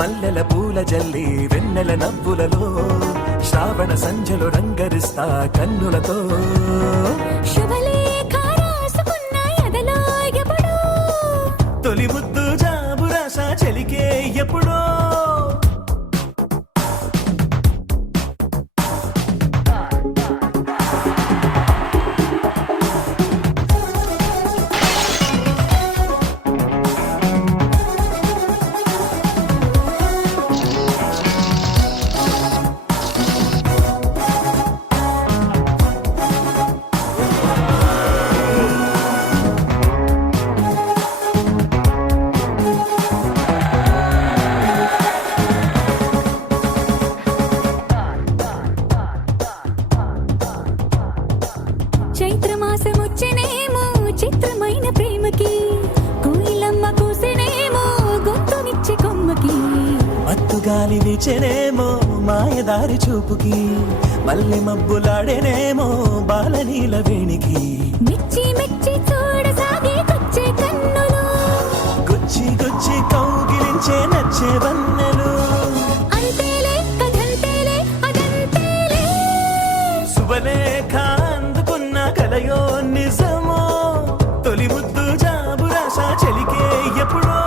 మల్లెల పూల జల్లి వెన్నెల నవ్వులలో శ్రావణ సంధ్యలు రంగరిస్తా కన్నులతో శుభలేఖ రాసుకున్న ఎదలో ఎప్పుడో తొలి ముద్దు జాబు రాసా చెలికే ఎప్పుడో చైత్రమాసమొచ్చెనేమో చిత్రమైన ప్రేమకి కోయిలమ్మ కూసెనేమో గొంతునిచ్చే కొమ్మకి మత్తు గాలి వీచెనేమో మాయదారి చూపుకి మల్లె మబ్బులాడేనేమో బాలనీల వేణికి మెచ్చి మెచ్చి చూడసాగే కొచ్చే కన్నులు గుచ్చి గుచ్చి కౌగిలించే నచ్చే వన్నెలు అంతేలే కథంతేలే అదంతేలే శుభలేఖ అందుకున్న కలయో నిజమో తొలి ముద్దు జాబు రాసా చెలికే ఎప్పుడో